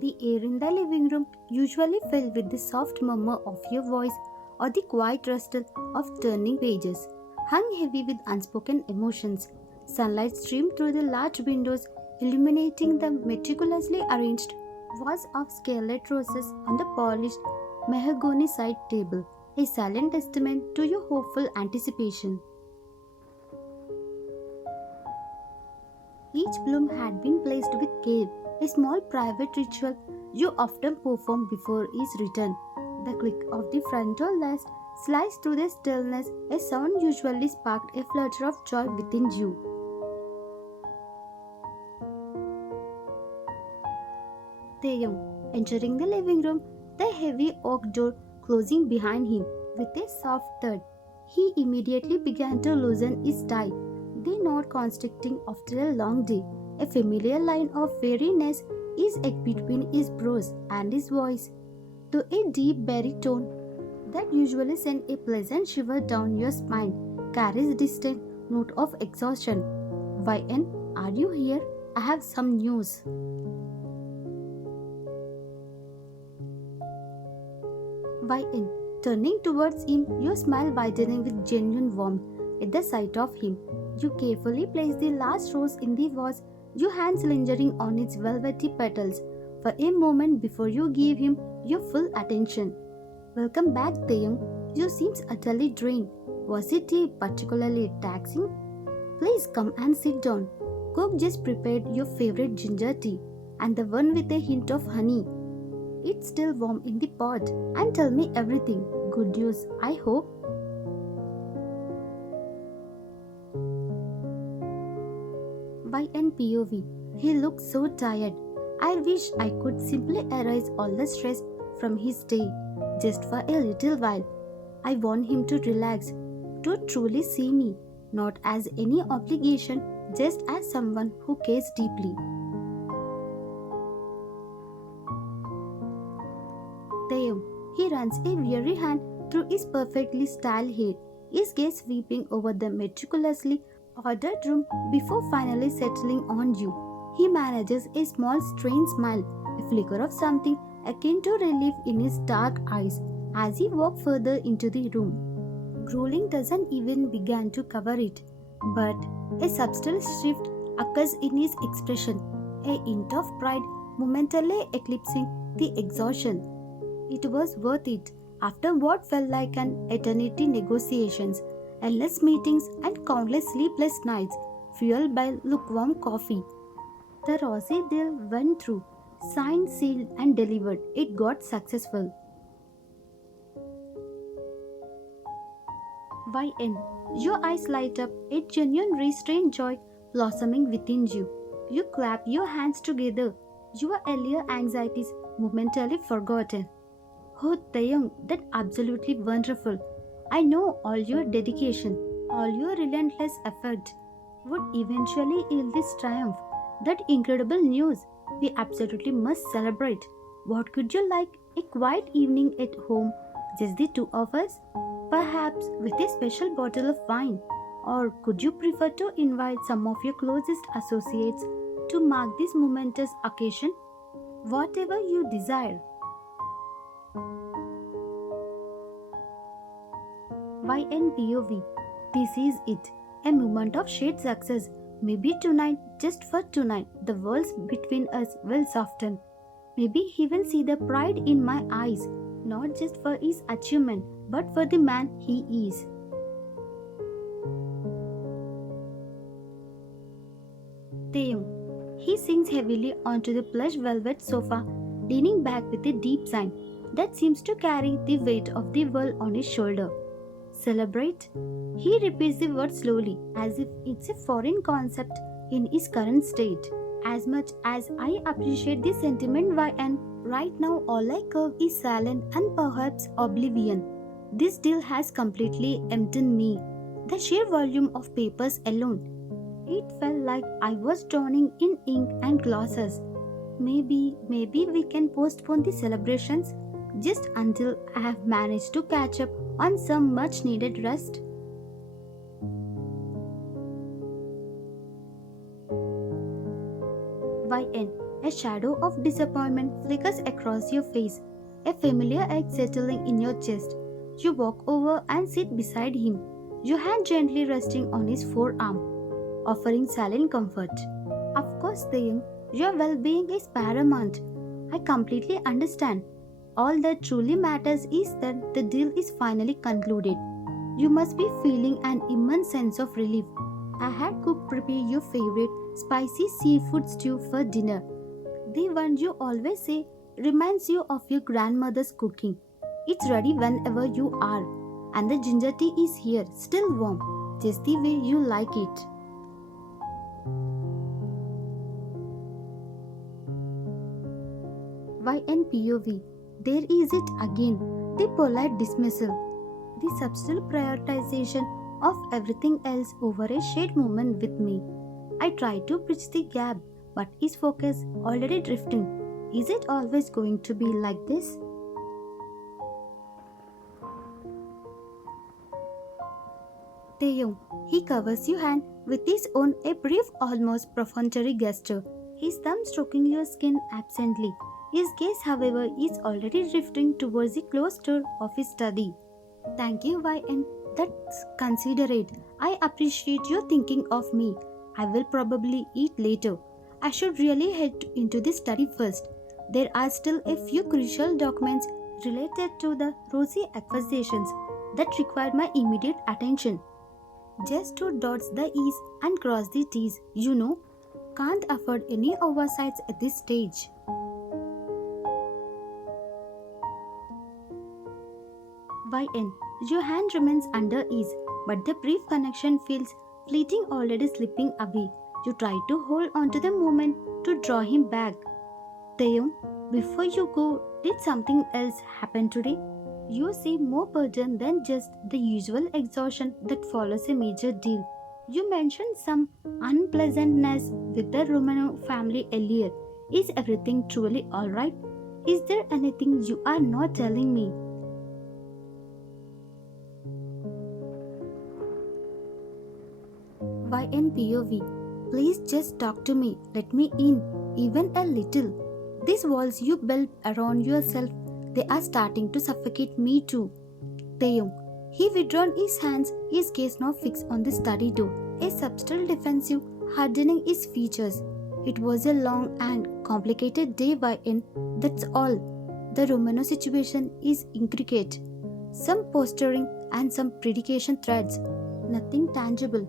The air in the living room usually filled with the soft murmur of your voice or the quiet rustle of turning pages, hung heavy with unspoken emotions. Sunlight streamed through the large windows, illuminating the meticulously arranged vase of scarlet roses on the polished mahogany side table, a silent testament to your hopeful anticipation. Each bloom had been placed with care, a small private ritual you often perform before his return. The click of the front door latch sliced through the stillness, a sound usually sparked a flutter of joy within you. Taehyung, entering the living room, the heavy oak door closing behind him with a soft thud. He immediately began to loosen his tie, the knot constricting after a long day. A familiar line of weariness is between his brows and his voice, to a deep baritone that usually sends a pleasant shiver down your spine, carries distant note of exhaustion. YN, are you here? I have some news. YN, turning towards him, your smile widening with genuine warmth at the sight of him. You carefully place the last rose in the vase, your hands lingering on its velvety petals for a moment before you give him your full attention. Welcome back, Taehyung. You seem utterly drained. Was it a particularly taxing? Please come and sit down. Cook just prepared your favorite ginger tea, and the one with a hint of honey. It's still warm in the pot. And tell me everything. Good news, I hope. YNPOV. He looks so tired. I wish I could simply erase all the stress from his day, just for a little while. I want him to relax, to truly see me, not as any obligation, just as someone who cares deeply. Taehyung. He runs a weary hand through his perfectly styled hair, his gaze sweeping over the meticulously ordered room before finally settling on you. He manages a small strained smile, a flicker of something akin to relief in his dark eyes as he walks further into the room. Grueling doesn't even begin to cover it, but a subtle shift occurs in his expression, a hint of pride momentarily eclipsing the exhaustion. It was worth it after what felt like an eternity negotiations, endless meetings and countless sleepless nights fueled by lukewarm coffee. The rosy deal went through, signed, sealed and delivered. It got successful. YN. Your eyes light up, a genuine restrained joy blossoming within you. You clap your hands together, your earlier anxieties momentarily forgotten. Oh, Taehyung, that's absolutely wonderful. I know all your dedication, all your relentless effort would eventually yield this triumph. That incredible news. We absolutely must celebrate. What could you like? A quiet evening at home, just the two of us? Perhaps with a special bottle of wine. Or could you prefer to invite some of your closest associates to mark this momentous occasion? Whatever you desire. YNPOV. This is it. A moment of shared success. Maybe tonight, just for tonight, the walls between us will soften. Maybe he will see the pride in my eyes, not just for his achievement, but for the man he is. Taehyung. He sinks heavily onto the plush velvet sofa, leaning back with a deep sigh that seems to carry the weight of the world on his shoulder. Celebrate? He repeats the word slowly, as if it's a foreign concept in his current state. As much as I appreciate the sentiment and right now all I curve is silence and perhaps oblivion. This deal has completely emptied me. The sheer volume of papers alone. It felt like I was drowning in ink and glosses. Maybe we can postpone the celebrations just until I have managed to catch up on some much needed rest. YN. A shadow of disappointment flickers across your face, a familiar ache settling in your chest. You walk over and sit beside him, your hand gently resting on his forearm, offering silent comfort. Of course, Taehyung, your well being is paramount. I completely understand. All that truly matters is that the deal is finally concluded. You must be feeling an immense sense of relief. I had cooked prepare your favorite spicy seafood stew for dinner. The one you always say reminds you of your grandmother's cooking. It's ready whenever you are. And the ginger tea is here, still warm, just the way you like it. YNPOV. There is it again. The polite dismissal. The subtle prioritization of everything else over a shared moment with me. I try to bridge the gap, but is focus already drifting? Is it always going to be like this? Taehyung, he covers your hand with his own a brief, almost prefatory gesture, his thumb stroking your skin absently. His gaze, however, is already drifting towards the closed door of his study. Thank you, YN. That's considerate. I appreciate your thinking of me. I will probably eat later. I should really head into the study first. There are still a few crucial documents related to the Rosie accusations that require my immediate attention. Just to dot the E's and cross the T's, you know. Can't afford any oversights at this stage. YN. Your hand remains under ease, but the brief connection feels fleeting, already slipping away. You try to hold on to the moment to draw him back. Taehyung, before you go, did something else happen today? You seem more burdened than just the usual exhaustion that follows a major deal. You mentioned some unpleasantness with the Romano family earlier. Is everything truly alright? Is there anything you are not telling me? YNPOV. Please just talk to me. Let me in, even a little. These walls you built around yourself, they are starting to suffocate me too. Taehyung. He withdrawn his hands, his gaze now fixed on the study door, a subtle defensive hardening his features. It was a long and complicated day YN, that's all. The Romano situation is intricate. Some posturing and some predication threads. Nothing tangible.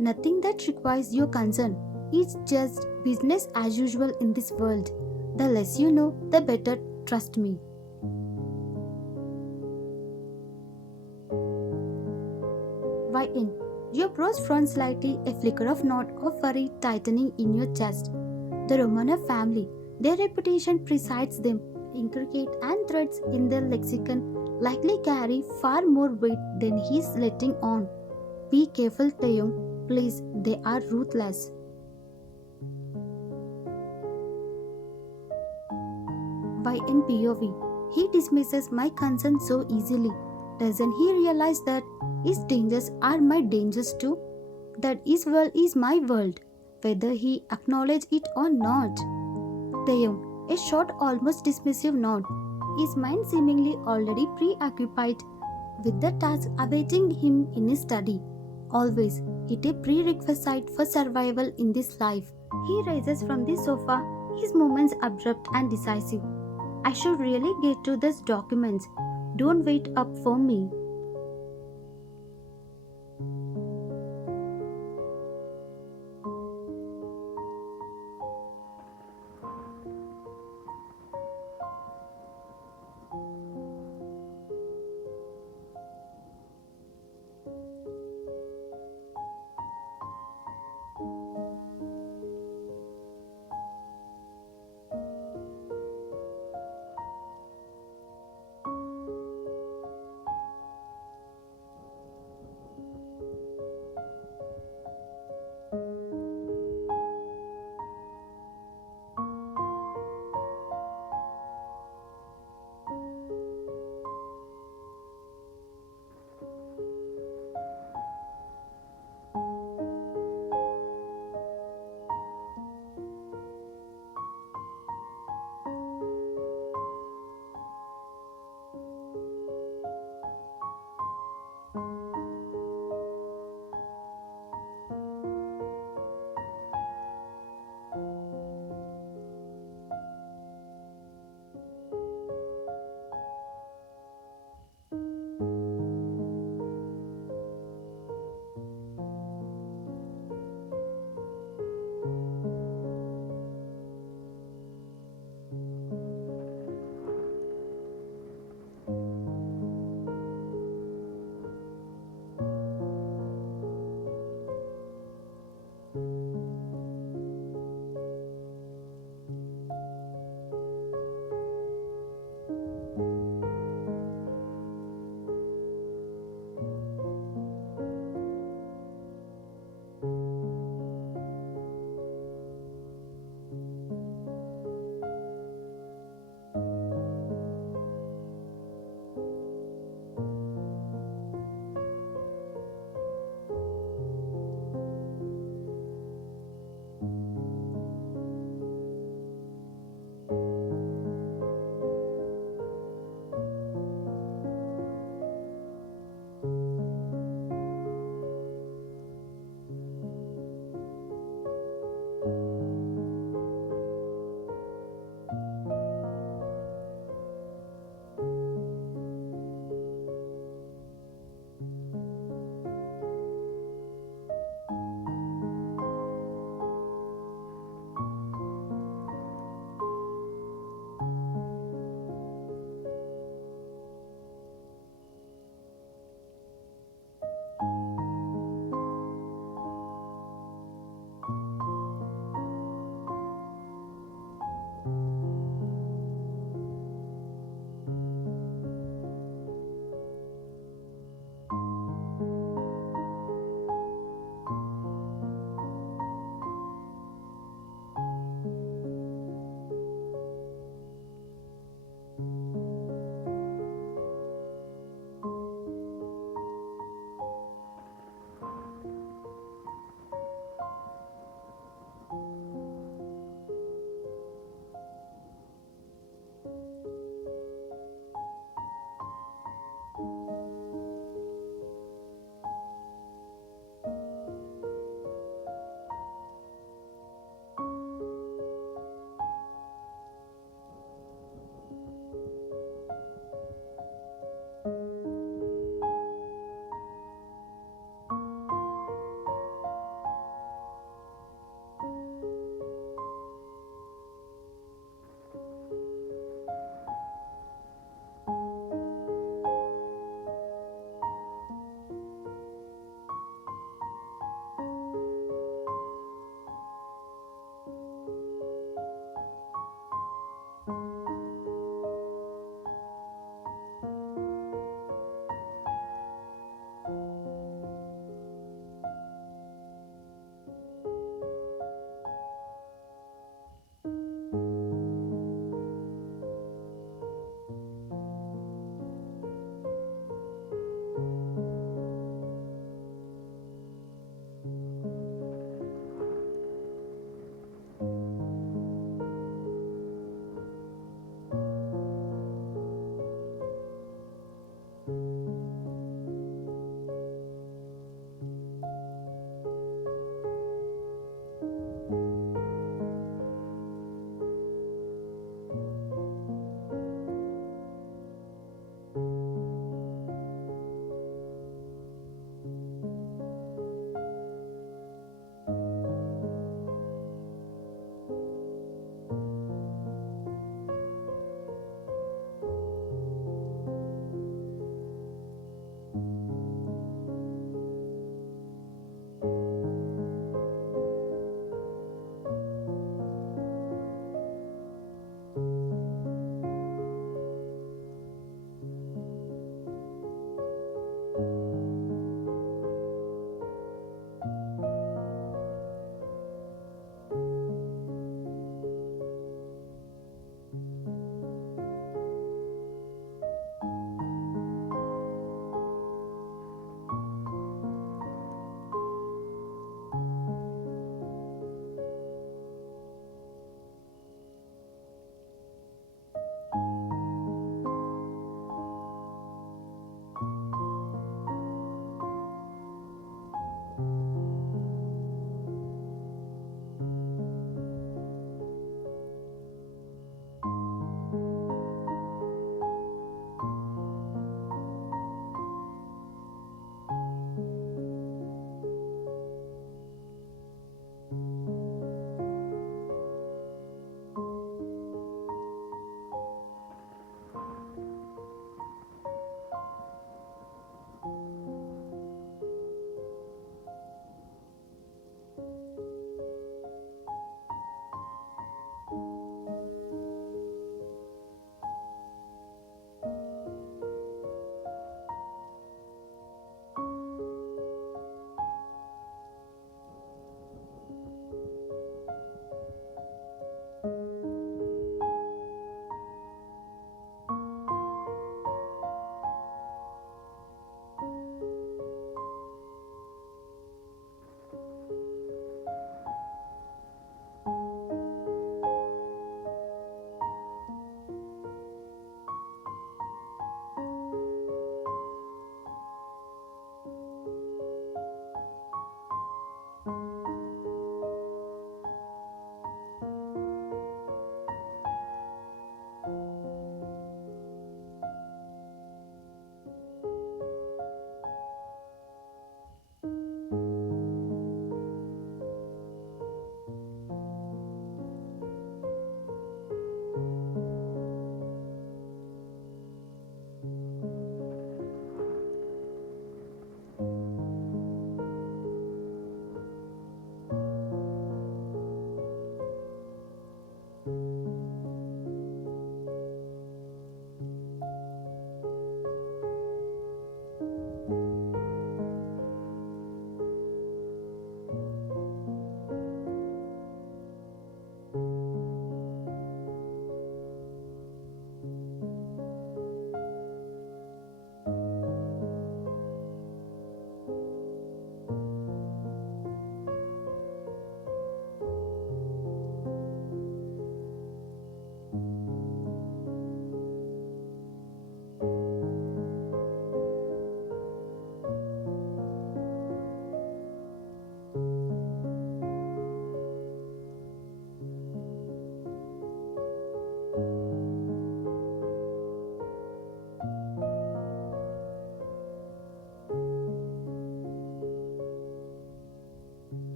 Nothing that requires your concern. It's just business as usual in this world. The less you know, the better, trust me. YN. Your brows frown slightly, a flicker of knot of worry tightening in your chest. The Romanov family, their reputation precedes them. Intricate and threads in their lexicon likely carry far more weight than he's letting on. Be careful, Taehyung. Please, they are ruthless. YNPOV. He dismisses my concern so easily. Doesn't he realize that his dangers are my dangers too? That his world is my world, whether he acknowledges it or not. Taehyung, a short, almost dismissive nod, his mind seemingly already preoccupied with the task awaiting him in his study. Always, it a prerequisite for survival in this life. He rises from the sofa, his movements abrupt and decisive. I should really get to these documents. Don't wait up for me.